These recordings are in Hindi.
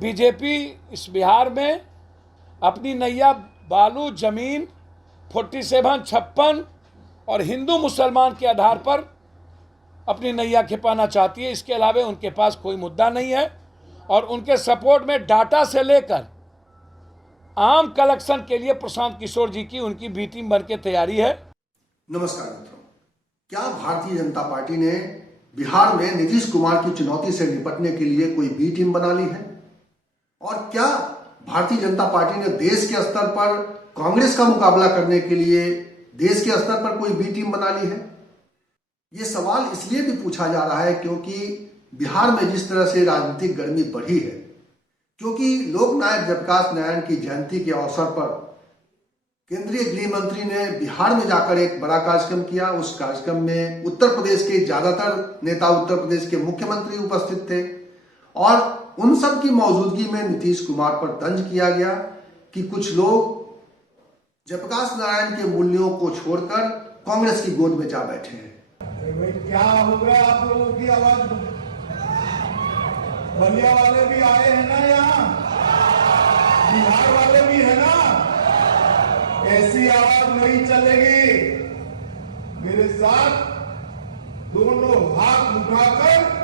बीजेपी इस बिहार में अपनी नैया बालू, जमीन, 47, 56 और हिंदू मुसलमान के आधार पर अपनी नैया खिपाना चाहती है। इसके अलावा उनके पास कोई मुद्दा नहीं है और उनके सपोर्ट में डाटा से लेकर आम कलेक्शन के लिए प्रशांत किशोर जी की उनकी बी टीम बन के तैयारी है। नमस्कार मित्रों, क्या भारतीय जनता पार्टी ने बिहार में नीतीश कुमार की चुनौती से निपटने के लिए कोई बी टीम बना ली है? और क्या भारतीय जनता पार्टी ने देश के स्तर पर कांग्रेस का मुकाबला करने के लिए देश के स्तर पर कोई बी टीम बना ली है? ये सवाल इसलिए भी पूछा जा रहा है क्योंकि बिहार में जिस तरह से राजनीतिक गर्मी बढ़ी है, क्योंकि लोकनायक जयप्रकाश नारायण की जयंती के अवसर पर केंद्रीय गृह मंत्री ने बिहार में जाकर एक बड़ा कार्यक्रम किया। उस कार्यक्रम में उत्तर प्रदेश के ज्यादातर नेता, उत्तर प्रदेश के मुख्यमंत्री उपस्थित थे और उन सब की मौजूदगी में नीतीश कुमार पर तंज किया गया कि कुछ लोग जयप्रकाश नारायण के मूल्यों को छोड़कर कांग्रेस की गोद में जा बैठे हैं। क्या हो गया आप लोगों की आवाज? बलिया वाले भी आए हैं ना, यहाँ बिहार वाले भी है ना। ऐसी आवाज नहीं चलेगी। मेरे साथ दोनों हाथ उठाकर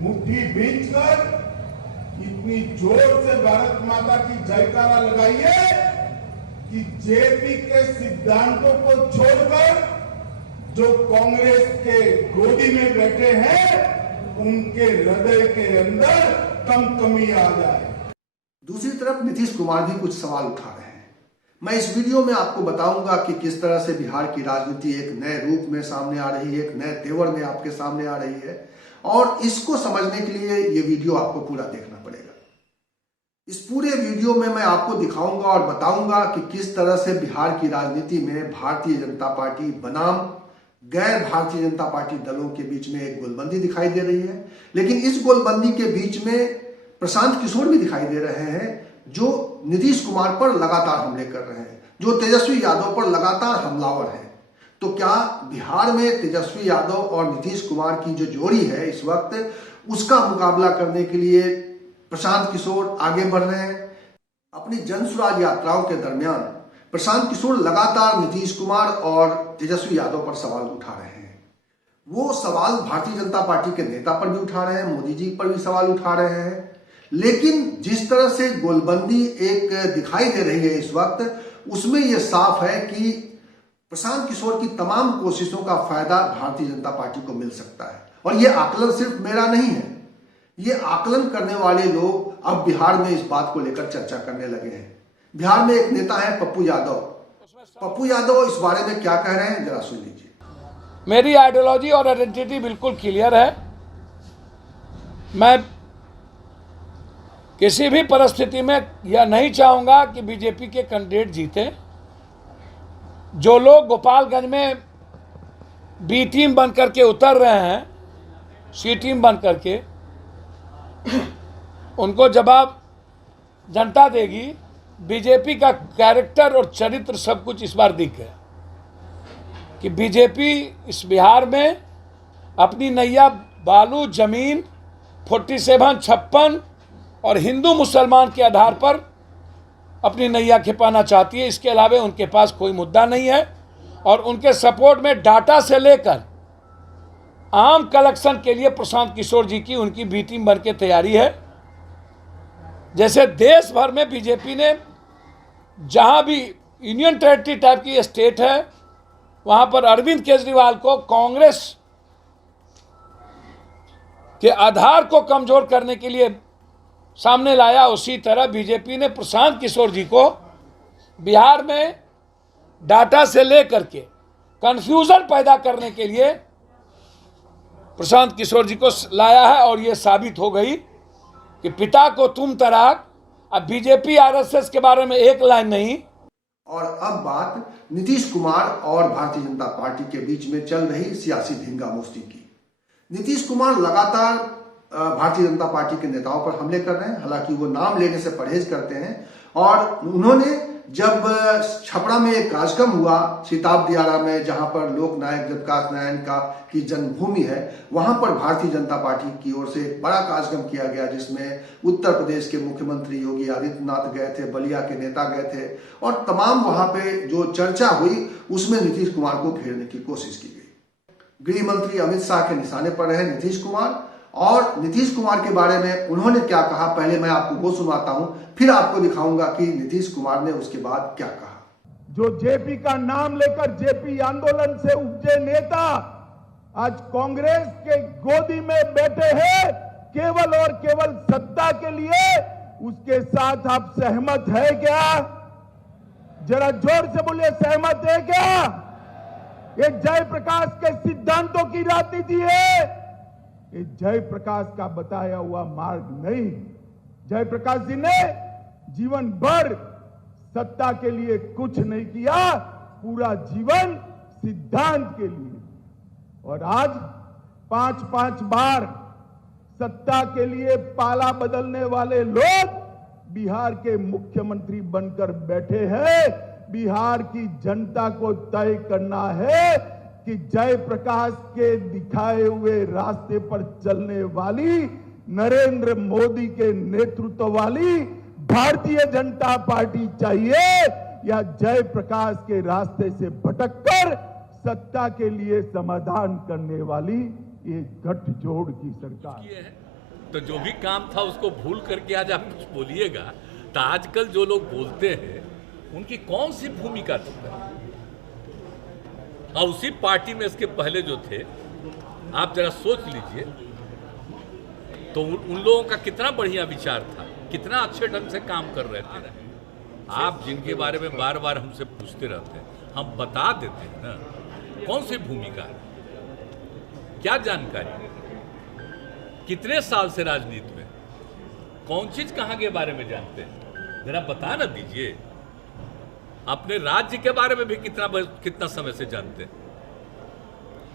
मुट्ठी भींचकर इतनी जोर से भारत माता की जयकारा लगाइए कि जेपी के सिद्धांतों को छोड़कर जो कांग्रेस के गोदी में बैठे हैं उनके हृदय के अंदर कमी आ जाए। दूसरी तरफ नीतीश कुमार भी कुछ सवाल उठा रहे हैं। मैं इस वीडियो में आपको बताऊंगा कि किस तरह से बिहार की राजनीति एक नए रूप में सामने आ रही है, एक नए तेवर में आपके सामने आ रही है और इसको समझने के लिए ये वीडियो आपको पूरा देखना पड़ेगा। इस पूरे वीडियो में मैं आपको दिखाऊंगा और बताऊंगा कि किस तरह से बिहार की राजनीति में भारतीय जनता पार्टी बनाम गैर भारतीय जनता पार्टी दलों के बीच में एक गोलबंदी दिखाई दे रही है। लेकिन इस गोलबंदी के बीच में प्रशांत किशोर भी दिखाई दे रहे हैं जो नीतीश कुमार पर लगातार हमले कर रहे हैं, जो तेजस्वी यादव पर लगातार हमलावर हैं। तो क्या बिहार में तेजस्वी यादव और नीतीश कुमार की जो जोड़ी है इस वक्त, उसका मुकाबला करने के लिए प्रशांत किशोर आगे बढ़ रहे हैं? अपनी जन स्वराज यात्राओं के दरमियान प्रशांत किशोर लगातार नीतीश कुमार और तेजस्वी यादव पर सवाल उठा रहे हैं। वो सवाल भारतीय जनता पार्टी के नेता पर भी उठा रहे हैं, मोदी जी पर भी सवाल उठा रहे हैं। लेकिन जिस तरह से गोलबंदी एक दिखाई दे रही है इस वक्त, उसमें यह साफ है कि प्रशांत किशोर की तमाम कोशिशों का फायदा भारतीय जनता पार्टी को मिल सकता है। और यह आकलन सिर्फ मेरा नहीं है, ये आकलन करने वाले लोग अब बिहार में इस बात को लेकर चर्चा करने लगे हैं। बिहार में एक नेता है पप्पू यादव। पप्पू यादव इस बारे में क्या कह रहे हैं, जरा सुन लीजिए। मेरी आइडियोलॉजी और आइडेंटिटी बिल्कुल क्लियर है। मैं किसी भी परिस्थिति में यह नहीं चाहूंगा कि बीजेपी के कैंडिडेट जीते। जो लोग गोपालगंज में बी टीम बन करके उतर रहे हैं, सी टीम बन करके, उनको जवाब जनता देगी। बीजेपी का कैरेक्टर और चरित्र सब कुछ इस बार दिख गया कि बीजेपी इस बिहार में अपनी नैया बालू, जमीन, 47, 56 और हिंदू मुसलमान के आधार पर अपनी नैया खिपाना चाहती है। इसके अलावा उनके पास कोई मुद्दा नहीं है और उनके सपोर्ट में डाटा से लेकर आम कलेक्शन के लिए प्रशांत किशोर जी की उनकी बी टीम बन के तैयारी है। जैसे देश भर में बीजेपी ने जहां भी यूनियन टेरिटरी टाइप की स्टेट है, वहां पर अरविंद केजरीवाल को कांग्रेस के आधार को कमजोर करने के लिए सामने लाया, उसी तरह बीजेपी ने प्रशांत किशोर जी को बिहार में डाटा से लेकर के कंफ्यूजन पैदा करने के लिए प्रशांत किशोर जी को लाया है। और यह साबित हो गई कि पिता को तुम तराक, अब बीजेपी आरएसएस के बारे में एक लाइन नहीं। और अब बात नीतीश कुमार और भारतीय जनता पार्टी के बीच में चल रही सियासी धींगा-मुश्ती की। नीतीश कुमार लगातार भारतीय जनता पार्टी के नेताओं पर हमले कर रहे हैं, हालांकि वो नाम लेने से परहेज करते हैं और उन्होंने जब छपरा में एक कार्यक्रम हुआ सिताब दियारा में, जहां पर लोक नायक जयप्रकाश नारायण की जन्मभूमि है, वहां पर भारतीय जनता पार्टी की ओर से एक बड़ा कार्यक्रम किया गया, जिसमें उत्तर प्रदेश के मुख्यमंत्री योगी आदित्यनाथ गए थे, बलिया के नेता गए थे और तमाम वहां पे जो चर्चा हुई उसमें नीतीश कुमार को घेरने की कोशिश की गई। गृह मंत्री अमित शाह के निशाने पर रहे नीतीश कुमार, और नीतीश कुमार के बारे में उन्होंने क्या कहा, पहले मैं आपको वो सुनाता हूं, फिर आपको दिखाऊंगा कि नीतीश कुमार ने उसके बाद क्या कहा। जो जेपी का नाम लेकर जेपी आंदोलन से उपजे नेता आज कांग्रेस के गोदी में बैठे हैं केवल और केवल सत्ता के लिए, उसके साथ आप सहमत है क्या? जरा जोर से बोलिए, सहमत है क्या? ये जयप्रकाश के सिद्धांतों की राजनीति है, ये जयप्रकाश का बताया हुआ मार्ग नहीं। जयप्रकाश जी ने जीवन भर सत्ता के लिए कुछ नहीं किया, पूरा जीवन सिद्धांत के लिए। और आज 5-5 बार सत्ता के लिए पाला बदलने वाले लोग बिहार के मुख्यमंत्री बनकर बैठे हैं। बिहार की जनता को तय करना है कि जयप्रकाश के दिखाए हुए रास्ते पर चलने वाली, नरेंद्र मोदी के नेतृत्व वाली भारतीय जनता पार्टी चाहिए या जयप्रकाश के रास्ते से भटककर सत्ता के लिए समाधान करने वाली ये गठजोड़ की सरकार। तो जो भी काम था उसको भूल करके आज आप कुछ बोलिएगा, तो आजकल जो लोग बोलते हैं उनकी कौन सी भूमिका थी? और उसी पार्टी में इसके पहले जो थे, आप जरा सोच लीजिए तो उन लोगों का कितना बढ़िया विचार था, कितना अच्छे ढंग से काम कर रहे थे। आप जिनके बारे में बार बार हमसे पूछते रहते हैं, हम बता देते हैं ना कौन सी भूमिका है, क्या जानकारी, कितने साल से राजनीति में, कौन चीज कहां के बारे में जानते हैं, जरा बता ना दीजिए। अपने राज्य के बारे में भी कितना समय से जानते हैं?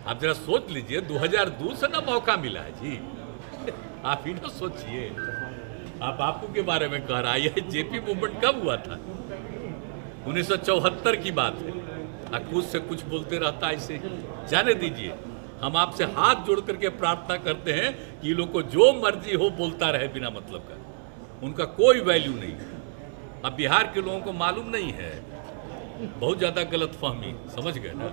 आप जरा सोच लीजिए, 2002 से ना मौका मिला है जी। आप ही ना सोचिए। आप बापू के बारे में कह रहा है, जेपी मूवमेंट कब हुआ था? 1974 की बात है। कुछ से कुछ बोलते रहता है, इसे जाने दीजिए। हम आपसे हाथ जोड़ करके प्रार्थना करते हैं कि ये लोग को जो मर्जी हो बोलता रहे बिना मतलब का, उनका कोई वैल्यू नहीं है। अब बिहार के लोगों को मालूम नहीं है, बहुत ज्यादा गलतफहमी, समझ गए ना।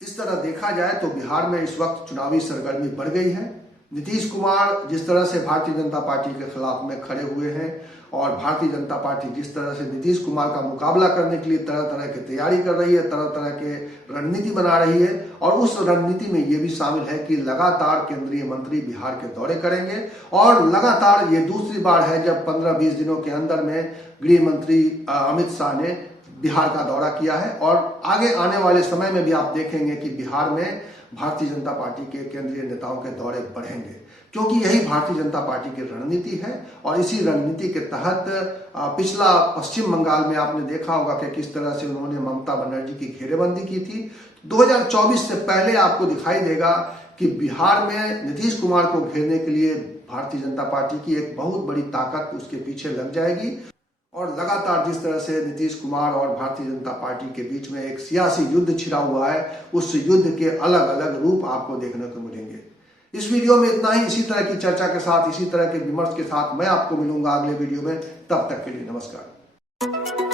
इस तरह देखा जाए तो बिहार में इस वक्त चुनावी सरगर्मी बढ़ गई है। नीतीश कुमार जिस तरह से भारतीय जनता पार्टी के खिलाफ में खड़े हुए हैं और भारतीय जनता पार्टी जिस तरह से नीतीश कुमार का मुकाबला करने के लिए तरह तरह की तैयारी कर रही है, तरह तरह के रणनीति बना रही है, और उस रणनीति में ये भी शामिल है कि लगातार केंद्रीय मंत्री बिहार के दौरे करेंगे। और लगातार ये दूसरी बार है जब 15-20 दिनों के अंदर में गृह मंत्री अमित शाह ने बिहार का दौरा किया है। और आगे आने वाले समय में भी आप देखेंगे कि बिहार में भारतीय जनता पार्टी के केंद्रीय नेताओं के दौरे बढ़ेंगे, क्योंकि यही भारतीय जनता पार्टी की रणनीति है। और इसी रणनीति के तहत पिछला पश्चिम बंगाल में आपने देखा होगा कि किस तरह से उन्होंने ममता बनर्जी की घेरेबंदी की थी। 2024 से पहले आपको दिखाई देगा कि बिहार में नीतीश कुमार को घेरने के लिए भारतीय जनता पार्टी की एक बहुत बड़ी ताकत उसके पीछे लग जाएगी। और लगातार जिस तरह से नीतीश कुमार और भारतीय जनता पार्टी के बीच में एक सियासी युद्ध छिड़ा हुआ है, उस युद्ध के अलग अलग रूप आपको देखने को मिलेंगे। इस वीडियो में इतना ही। इसी तरह की चर्चा के साथ, इसी तरह के विमर्श के साथ मैं आपको मिलूंगा अगले वीडियो में। तब तक के लिए नमस्कार।